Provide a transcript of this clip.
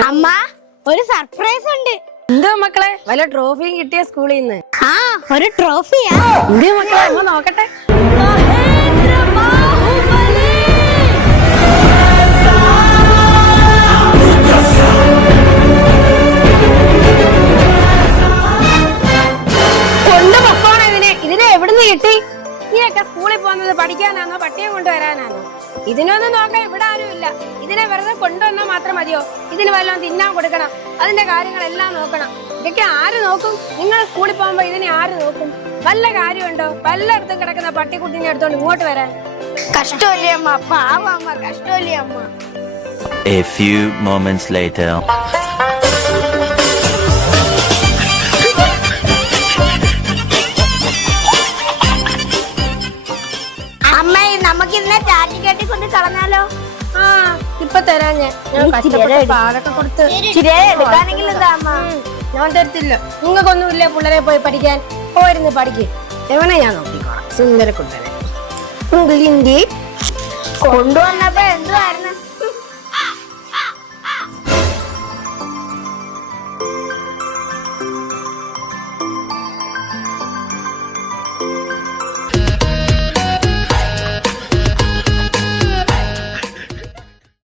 അമ്മ ഒരു സർപ്രൈസ് ഉണ്ട്. എന്തോ മക്കളെ വല്ല ട്രോഫിയും കിട്ടിയ സ്കൂളിൽ നിന്ന്? ആ ഒരു ട്രോഫിയാ. എന്തേ മക്കളെ അമ്മ നോക്കട്ടെ. കൊണ്ടുപോണ ഇതിനെ എവിടുന്ന് കിട്ടി? നീയൊക്കെ സ്കൂളിൽ പോകുന്നത് പഠിക്കാനാണോ പട്ടിയെ കൊണ്ടുവരാനാണോ? ഇതിനൊന്നും നോക്കാൻ ഇവിടെ ആരുമില്ല. ഇതിനെ വെറുതെ കൊണ്ടുവന്നാൽ മാത്രം മതിയോ? ഇതിന് വല്ലതും തിന്നാൻ കൊടുക്കണം, അതിന്റെ കാര്യങ്ങളെല്ലാം നോക്കണം. ഇതൊക്കെ ആര് നോക്കും? നിങ്ങൾ സ്കൂളിൽ പോകുമ്പോ ഇതിനെ ആര് നോക്കും? വല്ല കാര്യമുണ്ടോ? വല്ലയിടത്തും കിടക്കുന്ന പട്ടിക്കുട്ടിനെ എടുത്തോണ്ട് ഇങ്ങോട്ട് വരാൻ? കഷ്ടമല്ലേ അമ്മ, പാവ അമ്മ, കഷ്ടമല്ലേ അമ്മ. A few moments later. അമ്മ നമുക്ക് ഇന്നെ ചാറ്റി കെട്ടി കൊണ്ട് കളഞ്ഞാലോ? ആ ഇപ്പൊ തരാം ഞാൻ പാലൊക്കെ കൊടുത്ത്. എടുക്കാനെങ്കിൽ എന്താ അമ്മ? ഞാൻ തരത്തില്ല. നിങ്ങൾക്കൊന്നുമില്ല പിള്ളേരെ പോയി പഠിക്കാൻ. പോയിരുന്ന് പഠിക്ക്. എവനെ ഞാൻ നോക്കിക്കോളാം. സുന്ദര കുട്ടനെ കൊണ്ടുവന്നപ്പോ